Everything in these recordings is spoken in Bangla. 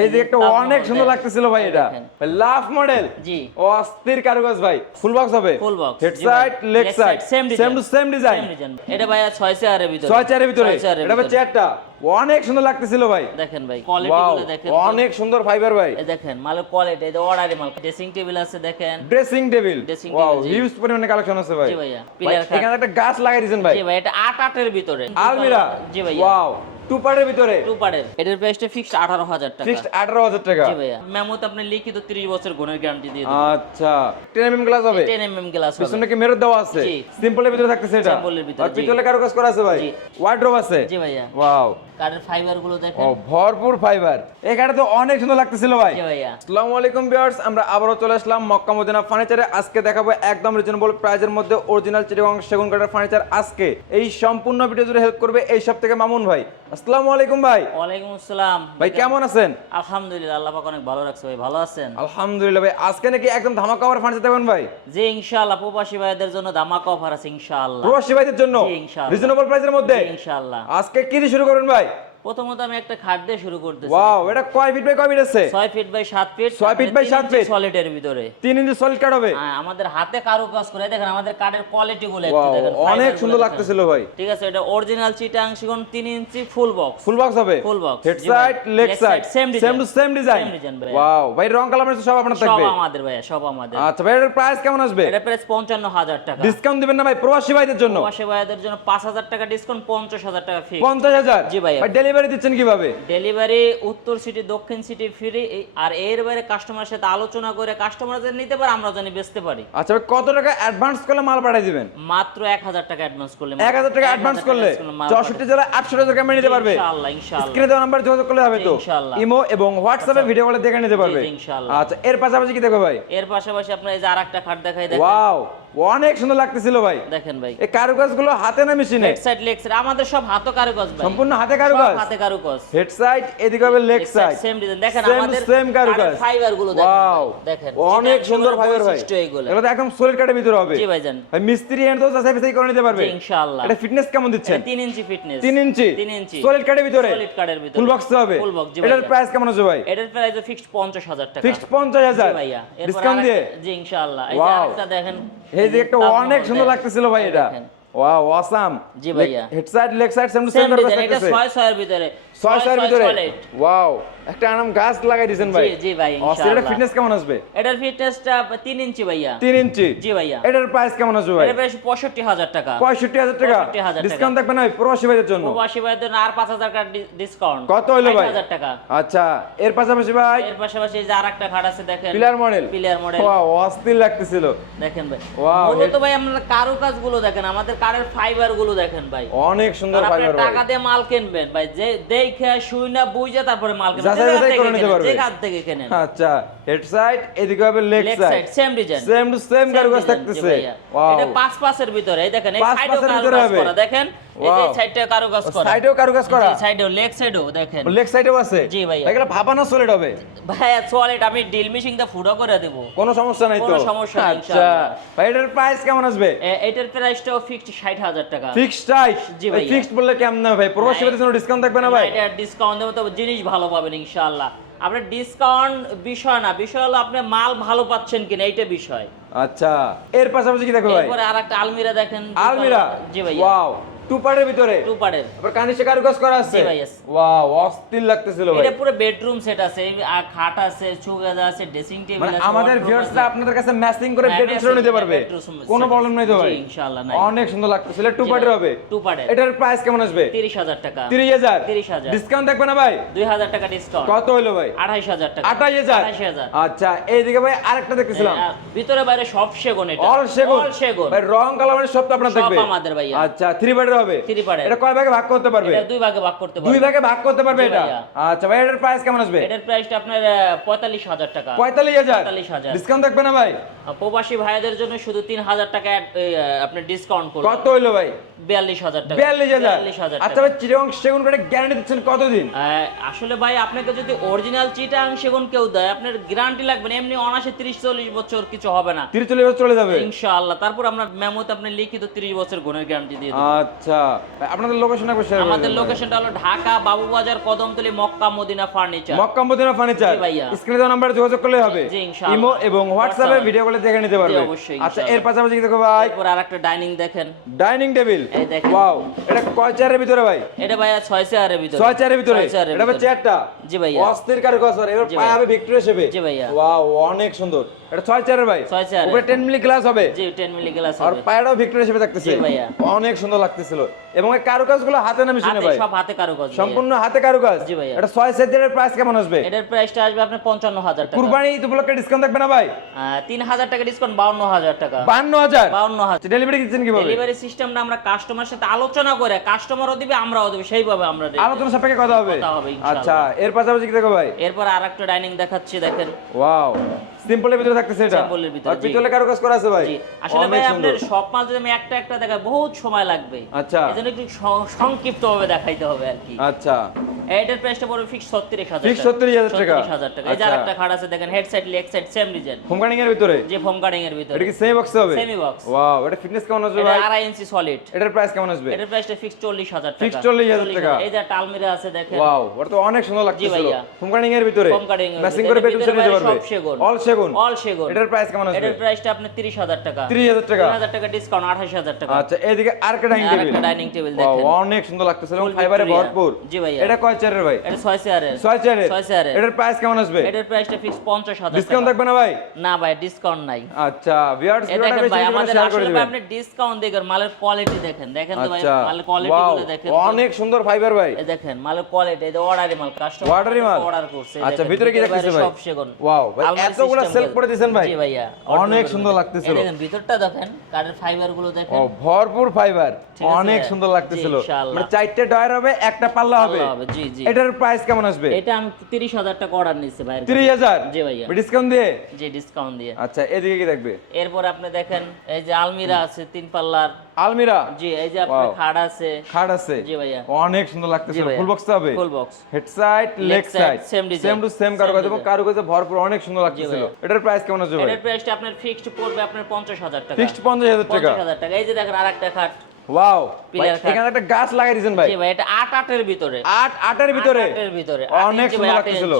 এই যে একটা অনেক সুন্দর লাগতেছিল ভাই, এটা লাভ মডেল। জি, অস্থির কারুকাজ ভাই। ফুল বক্স হবে, full box, head side leg side same to same design. এটা ভাইয়া 6 চেয়ারের ভিতরে, 6 চেয়ারের ভিতরে, 6 চেয়ারের এটা ভিতরে। চেয়ারটা অনেক সুন্দর লাগতেছিল ভাই। দেখেন ভাই কোয়ালিটি ওয়াও, গুলো দেখেন, অনেক সুন্দর ফাইবার ভাই। এই দেখেন মালের কোয়ালিটি, এই অর্ডারি মাল। ড্রেসিং টেবিল আছে দেখেন, dressing table, Dressing wow table, জি। হিউজ পরিমাণে কালেকশন আছে ভাই। জি ভাইয়া, ভাই, পিলার খাট। এখানে একটা গাছ লাগাই দিয়েছেন ভাই। জি ভাই, এটা 8 এর ভিতরে আলমিরা, জি ভাইয়া, ওয়াও টু পার্টের ভিতরে, টু পারের। এটার প্রাইসটা ফিক্সড 18,000 টাকা। ফিক্সড 18,000 টাকা। জি ভাইয়া, মেমোতে আপনি লিখিত 30 বছর গুণের গ্যারান্টি দিয়ে দেব। আচ্ছা 10 mm গ্লাস হবে, 10 mm গ্লাস হবে। পিছনে কি মিরর দেওয়া আছে? জি। সিম্পলের ভিতরে থাকতেছে এটা। সিম্পলের ভিতরে, আর জি। পিতলে কারুকাজ করা আছে ভাই। জি। ওয়ার্ড্রোব আছে। জি ভাইয়া, ওয়াও, কাঠের ফাইবার গুলো ও দেখেন। ভরপুর ফাইবার। এখানে তো অনেক সুন্দর লাগতেছিল ভাই। জি ভাইয়া, আসসালামু আলাইকুম ভিউয়ার্স, আমরা আবারো চলে আসলাম মক্কা মদিনা ফার্নিচারে। আজকে দেখাবো একদম রিজনেবল প্রাইজের মধ্যে অরিজিনাল চিটাগং সেগুন কাঠের ফার্নিচার। আজকে এই সম্পূর্ণ ভিডিও জুড়ে হেল্প করবে এই সব থেকে মামুন ভাই। আসসালামু আলাইকুম ভাই। ওয়ালাইকুম আসসালাম ভাই কেমন আছেন? আলহামদুলিল্লাহ, আল্লাহ পাক অনেক ভালো রাখছে ভাই। ভালো আছেন? আলহামদুলিল্লাহ ভাই। আজকে নাকি একদম ধামাকা অফার ফার্নিচার দেবেন ভাই? জি ইনশাআল্লাহ, প্রবাসী ভাইদের জন্য ধামাকা অফার আছে ইনশাআল্লাহ। প্রবাসী ভাইদের জন্য জি, ইনশাআল্লাহ। রিজনেবল প্রাইসের মধ্যে জি, ইনশাআল্লাহ। আজকে কি দিয়ে শুরু করবেন ভাই? প্রথমত আমি একটা খাট দিয়ে শুরু করতেছি। ওয়াও, এটা কয় ফিট বাই কয় ফিট আছে? 6 feet by 7 feet, 6 feet by 7 feet সলিডের ভিতরে। 3 ইঞ্চি সলিড কাঠ হবে। হ্যাঁ, আমাদের হাতে কারুকাজ করে দেখেন, আমাদের কাঠের কোয়ালিটি গুলো একটু ওয়াও, দেখেন, অনেক fiber সুন্দর গুলো লাগতেছিল দেখেন। ভাই। ঠিক আছে, এটা অরিজিনাল চিটাং সেগুন 3 ইঞ্চি ফুল বক্স। ফুল বক্স হবে, ফুল বক্স, হেড জি ভাই। Side leg Leg side side, same same to same design. Same design ভাই। ওয়াও ভাই, রং কালার সব আপনার সব থাকবে? আমাদের ভাইয়া, সব আমাদের। আচ্ছা ভাই, এর প্রাইস কেমন আসবে? এটা প্রাইস 55,000 টাকা। ডিসকাউন্ট দিবেন না ভাই প্রবাসী ভাইদের জন্য? প্রবাসী ভাইদের জন্য 5,000 টাকা ডিসকাউন্ট, 50,000 টাকা ফিক্স। 50,000? জি ভাইয়া। ভাই ডেলিভারি দিচ্ছেন কিভাবে? ডেলিভারি উত্তর সিটি দক্ষিণ সিটি ফ্রি। আর এর বাইরে কাস্টমারের সাথে আলোচনা করে কাস্টমারদের নিতে পারে, আমরা জানি বেচতে পারি। আচ্ছা ভাই, কত টাকা অ্যাডভান্স করলে মাল পাঠিয়ে দিবেন? মাত্র 1,000 টাকা অ্যাডভান্স করলে, 1,000 টাকা অ্যাডভান্স করলে 64 জেলা 800 টাকা মেরে নিতে পারবে। ইনশাআল্লাহ, ইনশাআল্লাহ। স্ক্রিনে দেওয়া নাম্বার যোগাযোগ করলে হবে তো? ইনশাআল্লাহ। ইমো এবং হোয়াটসঅ্যাপে ভিডিও কলে দেখে নিতে পারবে। জি, ইনশাআল্লাহ। আচ্ছা, এর পাশাপাশি কি দেখো ভাই? এর পাশাপাশি আপনার এই যে আরেকটা খাট দেখাই, দেখেন। ওয়াও, অনেক সুন্দর লাগতেছিল ভাই। দেখেন ভাই, এই কারুকাজগুলো হাতে না মেশিনে? হেড সাইড লেগ সাইড আমাদের সব হাতে কারুকাজ ভাই, সম্পূর্ণ হাতে কারুকাজ। সব হাতে কারুকাজ। হেড সাইড এদিকে হবে লেগ সাইড সেম ডিজাইন দেখেন, Same আমাদের same কারুকাজ। ফাইবার গুলো দেখেন ওয়াও, ভাই, দেখেন অনেক যেটা সুন্দর এগুলোর ফাইবার ভাই। বৈশিষ্ট্য এগুলো। এগুলো তো একদম সলিড কাঠের ভিতরে হবে। জি ভাইজান। ভাই মিস্ত্রি এন্ড তো যাচাই বাছাই করে নিতে পারবে জি, ইনশাআল্লাহ। এটা ফিটনেস কেমন দিচ্ছেন? 3 ইঞ্চি ফিটনেস। 3 ইঞ্চি 3 ইঞ্চি সলিড কাঠের ভিতরে, সলিড কাঠের ভিতরে, ফুল বক্স হবে। ফুল বক্স, জি এটার ভাইয়া। প্রাইস কেমন আছে ভাই? এটার প্রাইস ফিক্সড 50,000 টাকা। ফিক্সড 50,000 জি ভাইয়া। এরপর ডিসকাউন্ট দিয়ে? জি ইনশাআল্লাহ। এই যে ওয়াও, আরেকটা দেখেন, এই যে একটা তাজমহল অনেক সুন্দর দেখেন। লাগতেছিল ভাই এটা। দেখেন। Wow, awesome. জি ভাইয়া। Head side leg side same to same same design, এটা 6 এর ভিতরে, 6 এর ভিতরে। solid। ওয়াও, একটা আরাম গাছ লাগাই দিয়েছেন ভাই। জি, জি ভাই, অস্থির। এটা ইনশাআল্লাহ। ফিটনেস কেমন আসবে? এটার ফিটনেসটা 3 ইঞ্চি ভাইয়া। 3 ইঞ্চি জি ভাইয়া। এটার প্রাইস কেমন আসবে ভাই? এটার প্রাইস 65,000 টাকা। 65,000 টাকা 65,000 টাকা। ডিসকাউন্ট থাকবে না প্রবাসী ভাইদের জন্য? প্রবাসী ভাইদের জন্য আর 5,000 টাকা ডিসকাউন্ট। কত হইলো ভাই? 60,000 টাকা। আচ্ছা, এর পাশাপাশি ভাই এর পাশাপাশি এই যে আরেকটা খাট আছে দেখেন, pillar model. Pillar model wow, অস্থির লাগতেছিল। দেখেন ভাই। Wow, মূলত ভাই আমরা কারুকাজ গুলো দেখেন, আমাদের কারের ফাইবার গুলো দেখেন ভাই। অনেক সুন্দর আর আপনি ফাইবার ভাই। টাকা দিয়ে মাল কিনবেন ভাই, যে দেখে শুইনা বুঝে তারপরে মাল কিনবেন, যাচাই বাছাই করে নিতে পারবে। যে খাত থেকে কেনেন। আচ্ছা, হেড সাইড এদিকে হবে leg leg side side same design, same to same কারুকাজ থাকতেছে। ওয়াও, এটা 5 এর ভিতরে। এই দেখেন, এই 5 সাইডেও এর ভিতরে কারুকাজ হবে। করা দেখেন, এই যে Wow, সাইডটা কারুকাজ করা, সাইডেও কারুকাজ করা, সাইডেও লেগ সাইডেও দেখেন। লেগ সাইডেও আছে। জি ভাইয়া। এগুলো ভাবানো সলিড হবে? ভাই সলিড, আমি ড্রিল মেশিন দিয়ে ফুটো করে দেব, কোনো সমস্যা নাই তো? কোনো সমস্যা নাই, আচ্ছা ইনশাআল্লাহ। ভাই, এটার প্রাইস কেমন আসবে? এটার প্রাইসটাও ফিক্সড 60,000 টাকা। Fixed price? জি ভাইয়া। ফিক্সড বললে কেমন না ভাই? প্রবাসী ভাইদের জন্য ডিসকাউন্ট থাকবে না ভাই? এটা ডিসকাউন্ট দেব, তবে জিনিস ভালো পাবেন ইনশাআল্লাহ। আপনার ডিসকাউন্ট বিষয় না, বিষয় হলো আপনি মাল ভালো পাচ্ছেন কিনা, এইটা বিষয়। আচ্ছা, এর পাশাপাশি কি দেখো ভাই? এরপরে আরেকটা আলমিরা দেখেন, আলমিরা। জি ভাইয়া। ওয়াও, টু পার্টের ভিতরে, টু পারের। আবার কানিশে কারুকাজ করা আছে। জি ভাইয়া। ওয়াও, অস্থির লাগতেছিল ভাই। এটা পুরো বেডরুম সেট আছে, আর খাট আছে, চৌকাঠ আছে, ড্রেসিং টেবিল মানে আছে, আমাদের wardrobe ভিউয়ার্সরা আছে। আপনাদের কাছে ম্যাচিং করে হ্যাঁ, বেডরুম সেট নিতে পারবে, bedroom কোনো set প্রবলেম নাই তো আছে। ভাই? জি, ইনশাআল্লাহ নাই। অনেক সুন্দর লাগতেছিল। টু জি পার্টের ভাই, হবে? টু পারের। এটার প্রাইস কেমন আসবে? 30,000 টাকা। 30,000? 30,000 ডিসকাউন্ট থাকবে না ভাই? 2,000 টাকা ডিসকাউন্ট। কত হইলো ভাই? 28,000 টাকা। 28,000? 28,000। আচ্ছা, এইদিকে ভাই আরেকটা দেখতেছিলাম, ভিতরে বাইরে সব সেগুন, এটা অল সেগুন। অল সেগুন ভাই রং কালার মানে সব তো আপনার সব থাকবে? আমাদের ভাইয়া। আচ্ছা, 3 পার্টের হবে? 3 পারের। এটা কয় ভাগে ভাগ করতে পারবে? এটা 2 ভাগে ভাগ করতে 2 পারবেন। ভাগে ভাগ করতে পারবে জি এটা? ভাইয়া। আচ্ছা ভাই, এটার প্রাইস কেমন আসবে? এটার প্রাইসটা আপনার 45,000 টাকা। 45,000? 45,000। ডিসকাউন্ট থাকবে না ভাই? প্রবাসী ভাইদের জন্য শুধু 3,000 টাকা আপনি ডিসকাউন্ট করুন। কত হইলো ভাই? 42,000 টাকা। 42,000? 42,000 আচ্ছা ভাই, চিটাগং সেগুন কাঠে গ্যারান্টি দিচ্ছেন কতদিন? আসলে ভাই আপনাকে যদি অরিজিনাল চিটাং সেগুন কেউ দেয়, আপনার গ্যারান্টি লাগবে না, এমনি অনাসে 30-40 বছর কিছু হবে না 30-40 বছর চলে যাবে ইনশাআল্লাহ। তারপর আমরা মেমোতে আপনি লিখিত 30 বছর গুণের গ্যারান্টি দিয়ে দেব। আচ্ছা আচ্ছা ভাই, আপনাদের লোকেশন একবার শেয়ার করুন। আমাদের লোকেশনটা হলো ঢাকা বাবুবাজার কদমতলী মক্কা মদিনা ফার্নিচার। মক্কা মদিনা ফার্নিচার। জি ভাইয়া। স্ক্রিনে দেওয়া নম্বরে যোগাযোগ করলে হবে। জি, ইনশাআল্লাহ। ইমো এবং হোয়াটসঅ্যাপে ভিডিও কলে দেখে নিতে পারবে। জি, অবশ্যই, আচ্ছা ইনশাআল্লাহ। এর পাশাপাশি কি দেখো ভাই? এরপর আরেকটা ডাইনিং দেখেন। Dining table. এই দেখেন। ওয়াও, এটা কয় চেয়ারের ভিতরে ভাই? এটা ভাইয়া 6 চেয়ারের ভিতরে। 6 চেয়ারের ভিতরে। 6 চেয়ারের এটা হবে ভিতরে। চেয়ারটা। জি ভাইয়া। অস্থির কারুকাজ করে। এর জি পায়ে ভাইয়া। হবে ভিক্টোরিয়া শেপে। জি ভাইয়া। ওয়াও, অনেক সুন্দর। এটা 6 চেয়ারের ভাই। 6 চেয়ারের। উপরে 10 মিলি গ্লাস হবে। জি 10 মিলি গ্লাস আর হবে। পায়রাও ভিক্টোরিয়া শেপে থাকতেছে। জি ভাইয়া। অনেক সুন্দর লাগতেছিল। এবং এই কারুকাজগুলো হাতে না মেশিনে হাতে, ভাই? সব হাতে কারুকাজ ভাইয়া। সম্পূর্ণ হাতে কারুকাজ। জি ভাইয়া। এটা 6 সেটের প্রাইস কেমন আসবে? এটার প্রাইসটা আসবে আপনার 55,000 টাকা। কুরবানি ঈদ উপলক্ষে ডিসকাউন্ট থাকবে না ভাই? 3000 টাকা ডিসকাউন্ট, 52,000 টাকা। 52,000। 52,000। ডেলিভারি দিচ্ছেন কিভাবে? ডেলিভারি সিস্টেমটা আমরা কাস্টমারের সাথে আলোচনা করে, কাস্টমারও দিবে আমরাও দেব, সেইভাবে আমরা দেব। আলোচনা সাপেক্ষে কথা হবে। কথা হবে, ইনশাআল্লাহ। আচ্ছা এর পাশাপাশি কি দেখো ভাই? এরপর আরেকটা ডাইনিং দেখাচ্ছি দেখেন। ওয়াও, সিম্পলের ভিতরে থাকতেছে এটা। সিম্পলের ভিতরে, আর জি। পিতলে কারুকাজ করা আছে ভাই। জি আসলে অনেক ভাই সুন্দর। আপনার সব মাল যদি আমি একটা একটা দেখাই বহুত সময় লাগবে। আচ্ছা। এজন্য একটু সংক্ষিপ্ত ভাবে দেখাইতে হবে আর কি। আচ্ছা এটার প্রাইসটা পড়বে ফিক্স 36,000 Fix 36,000 টাকা। 36,000 টাকা। এই যে আচ্ছা। আরেকটা খাট আছে দেখেন, head side leg side same design. Home guarding এর ভিতরে। যে ফোম কাটিং এর ভিতরে। এটা কি সেমি বক্স হবে? Semi box. ওয়াও, এটা ফিটনেস কেমন আসবে এটা ভাই? 2.5 ইঞ্চি সলিড। এটার প্রাইস কেমন আসবে? এটার প্রাইসটা ফিক্স 40,000 টাকা। Fix 40,000 টাকা। এই যে একটা আলমিরা আছে দেখেন। ওয়াও, ওটা তো অনেক সুন্দর লাগতেছিল। ভাইয়া। হোম গার্ডিং এর ভিতরে। ফোম কাটিং এর ম্যাচিং ভিতরে। করে বেডরুম সেট ভিতরে নিতে বাইরে পারবে। সব সেগুন। অল সেগুন। অল সেগুন। এটার প্রাইস কেমন আসবে? এটার প্রাইসটা আপনার 30,000 টাকা। 30,000 টাকা। 3000 টাকা ডিসকাউন্ট, 28,000 টাকা। আচ্ছা এদিকে আরেকটা ডাইনিং টেবিল। আরেকটা ডাইনিং টেবিল ওয়াও, দেখেন। অনেক সুন্দর লাগতেছিল এবং Full ফাইবারে Victoria। ভরপুর। জি ভাইয়া। এটা কয় চেয়ারের ভাই? এটা 6 চেয়ারের। 6 চেয়ারের। 6 চেয়ারের। এটার প্রাইস কেমন আসবে? এটার প্রাইসটা ফিক্স 50,000 ডিসকাউন্ট থাকবে না ভাই? না ভাই, ডিসকাউন্ট নাই। আচ্ছা ভিউয়ার্স, এই দেখেন ভাই, আমাদের শেয়ার করে আসলে ভাই দিবেন। আপনি ডিসকাউন্ট দেখেন, মালের কোয়ালিটি দেখেন। দেখেন তো ভাই, আচ্ছা মালের কোয়ালিটি ওয়াও, গুলো দেখেন। অনেক সুন্দর ফাইবার ভাই। এই দেখেন মালের কোয়ালিটি, এই যে অর্ডারি মাল, কাস্টমার অর্ডারি মাল অর্ডার করছে। এই আচ্ছা দেখেন, ভিতরে কি ভিতরে দেখতেছে বাইরে ভাই? সব সেগুন। ওয়াও ভাই, আলমারি এতগুলো system সেলফ করে। করে দিয়েছেন ভাই। জি ভাইয়া। অনেক Order সুন্দর করে। লাগতেছিল। এই দেখেন ভিতরটা দেখেন, কাঠের ফাইবার গুলো ও দেখেন। ভরপুর ফাইবার, ঠিক আছে? অনেক সুন্দর লাগতেছিল। জি, ইনশাআল্লাহ। মানে 4টে ডয়ার হবে, একটা পাল্লা হবে। পাল্লা হবে, জি, জি। এটার প্রাইস কেমন আসবে? এটা আমি 30,000 টাকা অর্ডার নিচ্ছি ভাই। 30,000। জি ভাইয়া। ডিসকাউন্ট দিয়ে? জি ডিসকাউন্ট দিয়ে। আচ্ছা এদিকে কি দেখবে? এরপর আপনি দেখেন এই যে আলমিরা আছে 3 পাল্লার। আলমিরা। জি এই যে আপনার Wow. খাট আছে। খাট আছে। জি ভাইয়া। অনেক সুন্দর জি লাগতেছিল। ভাইয়া। ফুল বক্স হবে? Full box. Head side, leg side same design, same to same কারুকাজ এবং design। কারুকাজে ভরপুর, অনেক সুন্দর লাগতেছিল। ভাইয়া। এটার প্রাইস কেমন আসবে ভাই? এটার প্রাইসটা আপনার ফিক্সড পড়বে আপনার 50,000 টাকা। ফিক্সড 50,000 টাকা। 50,000 টাকা। এই যে দেখেন আরেকটা খাট। ওয়াও, Pillar খাট। এখানে একটা গাছ লাগাই দিয়েছেন ভাই। জি ভাই, এটা 8 ভিতরে। 8 এর ভিতরে। 8 ভিতরে। অনেক সুন্দর লাগতেছিল।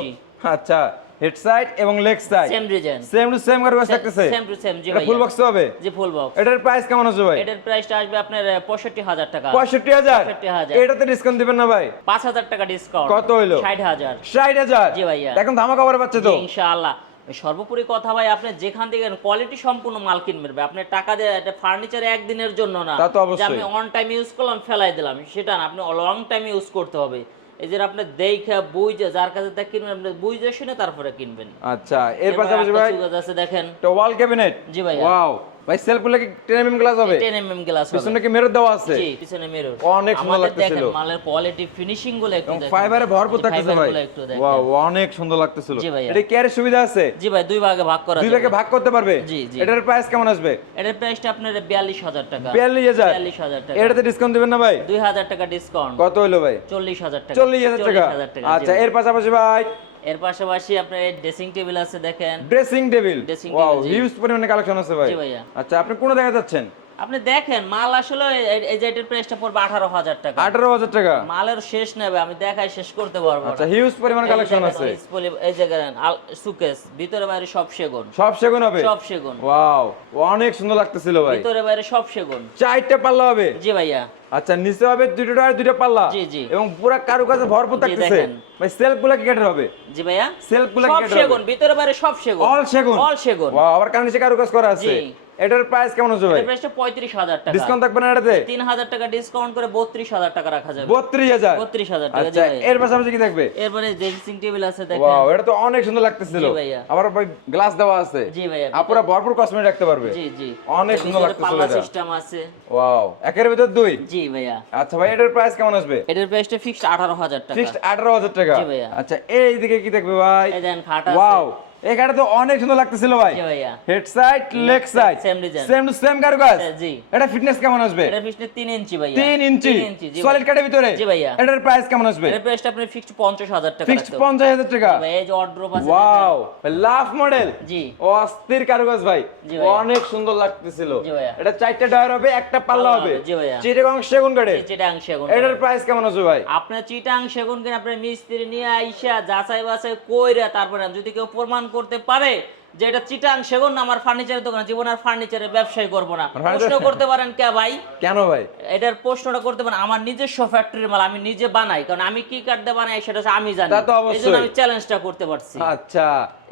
আচ্ছা হেড সাইড এবং leg side same design. Same to same কারুকাজ থাকতেছে। Same to same. জি এটা ভাই। ফুল বক্স হবে? জি ফুল বক্স। এটার প্রাইস কেমন আসবে ভাই? এটার প্রাইসটা আসবে আপনার 65,000 টাকা। 65,000। 65,000 এটাতে ডিসকাউন্ট দিবেন না ভাই? 5,000 টাকা ডিসকাউন্ট। কত হইলো? 60,000। 60,000। জি ভাইয়া। এখন ধামাকা অফারে পাচ্ছে তো? জি, ইনশাআল্লাহ। সর্বোপরি কথা ভাই, আপনি যেখান থেকে কোয়ালিটি সম্পূর্ণ মাল কিনবেন ভাই, আপনি টাকা দিয়ে একটা ফার্নিচার একদিনের জন্য না, তা তো যে অবশ্যই। আমি অন টাইম ইউজ করলাম ফেলাই দিলাম, সেটা না, আপনি লং টাইম ইউজ করতে হবে। এই যে আপনি দেখে বুঝে যার কাছে তা কিনবেন, আপনি বুঝে শুনে তারপরে কিনবেন। আচ্ছা এর পাশাপাশি ভাই আছে দেখেন। তো ওয়াল ক্যাবিনেট। জি ভাইয়া। ওয়াও ভাই, সেলফগুলো কি 10 mm গ্লাস হবে? 10 mm গ্লাস হবে। পিছনে কি মিরর দেওয়া আছে? জি পিছনে মিরর। অনেক সুন্দর আমাদের লাগতেছিল। দেখেন মালের কোয়ালিটি ফিনিশিং গুলো একটু এবং দেখেন। ফাইবারে ভরপুর জি, থাকতেছে ভাই। ফাইবারগুলো একটু দেখেন। ওয়াও, অনেক সুন্দর লাগতেছিল। জি ভাইয়া। এটা কেয়ারের সুবিধা আছে? জি ভাই, দুই ভাগে ভাগ করা দুই যাবে। ভাগে ভাগ করতে পারবে? জি, জি। এটার প্রাইস কেমন আসবে? এটার প্রাইসটা আপনার 42,000 টাকা। 42,000। 42,000 টাকা। এটাতে ডিসকাউন্ট দিবেন না ভাই? 2,000 টাকা ডিসকাউন্ট। কত হইলো ভাই? 40,000 টাকা। 40,000 টাকা। 40,000 টাকা। আচ্ছা জি ভাই। এর পাশাপাশি ভাই এর পাশাপাশি আপনার ড্রেসিং টেবিল আছে দেখেন। Dressing table. Dressing wow, table, জি। হিউজ পরিমাণে কালেকশন আছে ভাই। জি ভাইয়া। আচ্ছা আপনি কোন জায়গায় যাচ্ছেন? আপনি দেখেন মাল আসলে এই যে এটার প্রাইসটা পড়বে 18,000 টাকা। 18,000 টাকা। মালের শেষ নেবে, আমি দেখাই শেষ করতে পারবো না। আচ্ছা হিউজ পরিমাণে এই যে কালেকশন দেখেন, আছে। এই যে দেখেন সুকেস, ভিতরে বাইরে সব সেগুন। সব সেগুন হবে? সব সেগুন। ওয়াও, অনেক সুন্দর লাগতেছিল ভাই। ভিতরে বাইরে সব সেগুন। 4টে পাল্লা হবে? জি ভাইয়া। আচ্ছা নিচে হবে 2টা ডয়ার 2টা পাল্লা। জি, জি। এবং পুরো কারুকাজে ভরপুর জি, থাকতেছে। দেখেন। ভাই সেলফগুলো কি কাঠের হবে? জি ভাইয়া। সেলফগুলো কি সব কাঠের সেগুন, হবে? ভিতরে বাইরে সব সেগুন। অল সেগুন। অল সেগুন। ওয়াও, আবার কারণে কারুকাজ করা আছে। জি। এটার প্রাইস কেমন আছে ভাই? এটার প্রাইসটা 35,000 টাকা। ডিসকাউন্ট থাকবে না এটাতে? 3,000 টাকা ডিসকাউন্ট করে 32,000 টাকা রাখা যাবে। 32,000। 32,000 টাকা। জি আচ্ছা ভাইয়া। এর পাশাপাশি কি থাকবে? এরপরে ড্রেসিং টেবিল আছে দেখেন। ওয়াও, এটা তো অনেক সুন্দর লাগতেছিল। জি ভাইয়া। আবার ভাই গ্লাস দেওয়া আছে। জি ভাইয়া। আপুরা ভরপুর কসমেটিক রাখতে পারবে। জি জি। অনেক সুন্দর ভিতরে লাগতেছিল পাল্লা এটা। সিস্টেম আছে। ওয়াও, একের ভিতর 2। জি ভাইয়া। আচ্ছা ভাই এটার প্রাইস কেমন আসবে? এটার প্রাইসটা ফিক্সড 18,000 টাকা। ফিক্সড 18,000 টাকা। জি ভাইয়া। আচ্ছা এই দিকে কি দেখবে ভাই? এই দেন খাট আছে। ওয়াও, এই গাড়িটা তো অনেক সুন্দর লাগতেছিল ভাই। জি ভাইয়া। Head side leg side Same design. Same to same কারুকাজ। জি। এটা ফিটনেস কেমন আসবে? এটা পিছনে 3 ইঞ্চি ভাইয়া। 3 ইঞ্চি 3 ইঞ্চি জি সলিড কাটের ভিতরে। জি ভাইয়া। এটার প্রাইস কেমন আসবে? এর প্রাইসটা আপনি ফিক্সড 50000 টাকা ফিক্সড রাখতে হবে। 50000 টাকা। জি ভাই, এই যে অর্ডার আছে। Wow love model. জি। অস্থির কারুকাজ ভাই। জি ভাইয়া। অনেক সুন্দর লাগতেছিল। জি ভাইয়া। এটা 4টা টায়ার হবে, একটা পাল্লা হবে। জি ভাইয়া। চিটাগং সেগুন কাঠের। চিটাং সেগুন। এটার প্রাইস কেমন আসবে ভাই? আপনার চিটাং সেগুন কিনে আপনার মিস্ত্রি নিয়ে আইসা যাচাই বাছাই কইরা তারপরে যদি কেউ প্রমাণ করতে পারে যে এটা চিটাং সেগুন না, আমার ফার্নিচারের দোকান, জীবন আর ফার্নিচারের ব্যবসায় করব না। প্রশ্ন করতে পারেন কে ভাই? কেন ভাই? এটার প্রশ্নটা করতে পারেন, আমার নিজস্ব ফ্যাক্টরির মাল, আমি নিজে বানাই, কারণ আমি কি কাঠ দিয়ে বানাই সেটা হচ্ছে আমি জানি। তা তো অবশ্যই। এইজন্য আমি চ্যালেঞ্জটা করতে পারছি। আচ্ছা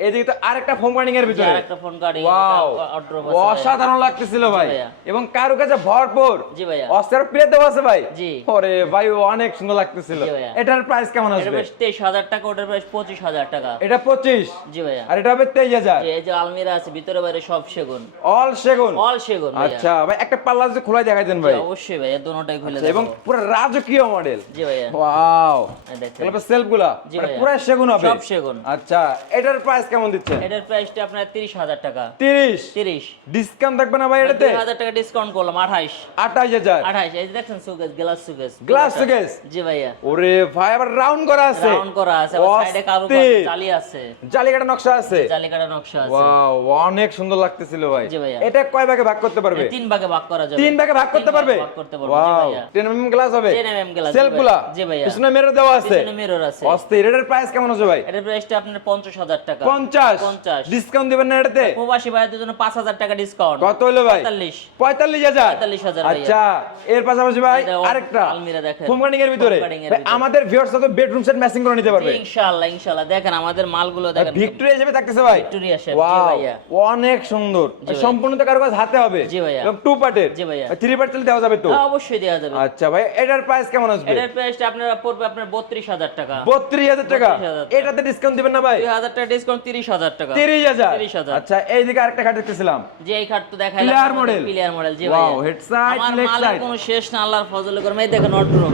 এদিকে তো আরেকটা ফোম কাটিং এর ভিতরে আরেকটা ফোন কাটিং ওয়াও অর্ডার আছে। অসাধারণ লাগতেছিল ভাই। জি ভাইয়া। এবং কারুকাজে ভরপুর। জি ভাইয়া। অস্ত্রের প্লেট দেওয়া আছে ভাই। জি। ওরে ভাই অনেক সুন্দর লাগতেছিল। জি ভাইয়া। এটার প্রাইস কেমন এটার আসবে? প্রাইস 23000 টাকা, ওটার প্রাইস 25000 টাকা। এটা 25 জি ভাইয়া। আর এটা হবে 23000। এই যে আলমিরা আছে ভিতরে বাইরে সব সেগুন। অল সেগুন। অল সেগুন ভাইয়া। আচ্ছা ভাই একটা পাল্লা যদি খোলাই দেখাই দেন ভাই। জি, অবশ্যই ভাইয়া, দুটোটাই খুলে আচ্ছা, এবং দেবো। পুরো রাজকীয় মডেল। জি ভাইয়া। ওয়াও এই দেখেন। এগুলো সেলফগুলা জি মানে ভাইয়া। পুরো সেগুন হবে। সব সেগুন। আচ্ছা এটার প্রাইস কেমন দিচ্ছেন? এটার প্রাইসটা আপনার 30000 টাকা। 30 30। ডিসকাউন্ট থাকবে না ভাই এটাতে? 2000 টাকা ডিসকাউন্ট করলাম, 28। 28000 28। এই যে দেখছেন সুকেস, গ্লাস সুকেস। গ্লাস সুকেস। জি ভাইয়া। ওরে ভাই আবার রাউন্ড করা আছে। রাউন্ড করা আছে, আবার সাইডে কারু অস্থির। জালি আছে। জালিকাটা নকশা আছে। জালিকাটা নকশা আছে। ওয়াও অনেক সুন্দর লাগতেছিল ভাই। জি ভাইয়া। এটা কয় ভাগে ভাগ করতে পারবে? এটা 3 ভাগে ভাগ করা যাবে। 3 ভাগে ভাগ করতে পারবে? ভাগ করতে পারবে। জি ওয়াও ভাইয়া। 10 mm গ্লাস হবে। 10 mm গ্লাস। সেলফগুলা। জি ভাইয়া। পিছনে মিরর দেওয়া আছে। পিছনে মিরর আছে। অস্থির। এটার প্রাইস কেমন আছে ভাই? এটার প্রাইসটা আপনার 50000 টাকা। 50 ডিসকাউন্ট দিবেন না এটাতে? প্রবাসী ভাইদের জন্য 5000 টাকা ডিসকাউন্ট। কত হলো ভাই? 45। 45000 45000 ভাইয়া। আচ্ছা এর পাশাপাশি ভাই এটা আরেকটা আলমিরা দেখেন। ফোম কাটিং এর ভিতরে ফোম কাটিং এর ভাই, ভিতরে। আমাদের ভিউয়ার্স তো বেডরুম সেট ম্যাচিং করে নিতে পারবে। ইনশাআল্লাহ ইনশাআল্লাহ। দেখেন আমাদের মালগুলো দেখেন। ভিক্টোরিয়া হিসেবে থাকতেছে ভাই। Victoria shape. জি ওয়াও ভাইয়া। অনেক সুন্দর। জি ভাইয়া। সম্পূর্ণ তো কারুকাজ হাতে হবে। জি ভাইয়া। এবং 2 পার্টের। জি ভাইয়া। 3 পার্ট চলে দেওয়া যাবে তো? হ্যাঁ, অবশ্যই দেওয়া যাবে। আচ্ছা ভাই এটার প্রাইস কেমন আসবে? এটার প্রাইসটা আপনার পড়বে আপনার 32000 টাকা। 32000 টাকা। 32,000 টাকা। এটাতে ডিসকাউন্ট দিবেন না ভাই? 2000 টাকা ডিসকাউন্ট, 30000 টাকা। 30000 30000। আচ্ছা এইদিকে আরেকটা কাট দেখতেছিলাম। যে এই কার্ড তো দেখাইলাম। Player model। Player model. জি ওয়াও ভাইয়া। হেড সাইড আমার লেগ মালের সাইড। কোনো শেষ না, আল্লাহর ফজলে করে। এই দেখেন অর্ডার।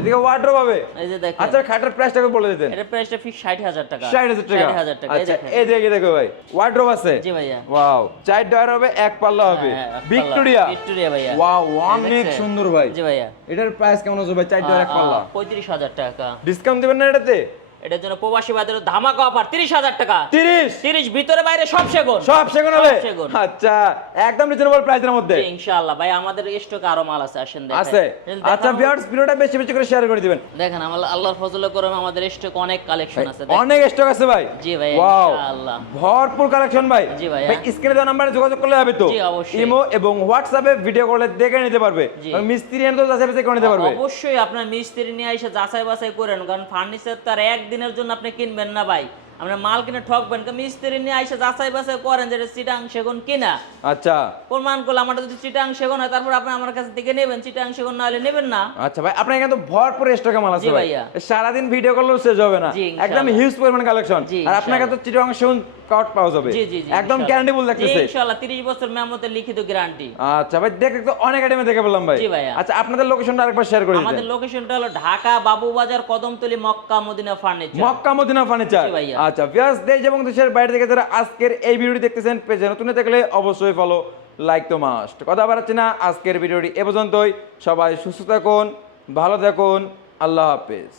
এদিকে ওয়ার্ড্রোব হবে। এই যে দেখেন। আচ্ছা খাটের প্রাইসটা বলে দিতেন। এটার প্রাইসটা ফিক্স 60000 টাকা। 60000 টাকা। 60000 টাকা। এই আচ্ছা দেখেন। এইদিকে দেখো ভাই ওয়ার্ড্রোব আছে। জি ভাইয়া। ওয়াও 4 ডয়ার হবে, এক পাল্লা হবে। হ্যাঁ, এক পাল্লা। ভিক্টোরিয়া। ভিক্টোরিয়া ভাইয়া। ওয়াও অনেক দেখছেন? সুন্দর ভাই। জি ভাইয়া। এটার প্রাইস কেমন আছে ভাই? 4 ডয়ার এক পাল্লা। 35000 টাকা। ডিসকাউন্ট দিবেন না এটাতে? এটার জন্য প্রবাসী ভাইদের ধামাকা অফার 30000 টাকা। 30 30 ভিতরে বাইরে সব সেগুন। সব সেগুন হবে। সব সেগুন। আচ্ছা একদম রিজনেবল প্রাইসের মধ্যে। জি, ইনশাআল্লাহ ভাই, আমাদের স্টকে আরো মাল আছে, আসেন দেখেন। আছে। আচ্ছা ভিউয়ার্স ভিডিওটা বেশি বেশি করে শেয়ার করে দিবেন। দেখেন আমার আল্লাহর ফজলে করে আমাদের স্টকে অনেক কালেকশন আছে। দেখেন। অনেক স্টক আছে ভাই। জি ভাই, ওয়াও ইনশাআল্লাহ। ভরপুর কালেকশন ভাই। জি ভাইয়া। ভাই স্ক্রিনে দেওয়া নম্বরে যোগাযোগ করলে হবে তো? জি, অবশ্যই। ইমো এবং হোয়াটসঅ্যাপে ভিডিও কলে দেখে নিতে পারবে। জি। এবং মিস্ত্রি এনে তো যাচাই বাছাই করে নিতে পারবে। অবশ্যই আপনার মিস্ত্রি নিয়ে এসে যাচাই বাছাই করেন, কারণ ফার্নিচার তার একদিনের জন্য আপনি কিনবেন না ভাই। আমরা মাল কিনে ঠকবেন, কারণ মিস্ত্রি নিয়ে এসে যাচাই বাছাই করেন যে চিটাং সেগুন কিনা। আচ্ছা প্রমাণ করলে আমাদের যদি চিটাং সেগুন হয়, তারপর আপনি আমার কাছ থেকে নেবেন। চিটাং সেগুন না হলে নেবেন না। আচ্ছা ভাই আপনার এখানে তো ভরপুর স্টকে মাল আছে জি ভাই। ভাইয়া। সারাদিন ভিডিও করলেও শেষ হবে না। জি, ইনশাআল্লাহ। একদম হিউজ পরিমাণ কালেকশন। জি, আর আপনার কাছে তো চিটাং সেগুন কাট পাওয়া যাবে। জি জি জি, একদম ইনশাআল্লাহ। গ্যারান্টিবল জি, লাগতেছে। ইনশাআল্লাহ 30 বছর মেমোতে লিখিত গ্যারান্টি। আচ্ছা ভাই দেখে তো অনেক আইটেমে দেখে বললাম ভাই। জি ভাইয়া। আচ্ছা আপনাদের লোকেশনটা আরেকবার শেয়ার করে দিন। আমাদের লোকেশনটা হলো ঢাকা বাবুবাজার কদমতলী মক্কা মদিনা ফার্নিচার। মক্কা মদিনা ফার্নিচার। জি ভাইয়া। আচ্ছা ভিউয়ার্স দেশ এবং দেশের বাইরে থেকে যারা আজকের এই ভিডিওটি দেখতেছেন পেজে নতুন থাকলে অবশ্যই ফলো লাইক তো মাস্ট। কথা বাড়াচ্ছি না, আজকের ভিডিওটি এ পর্যন্তই। সবাই সুস্থ থাকুন, ভালো থাকুন, আল্লাহ হাফেজ।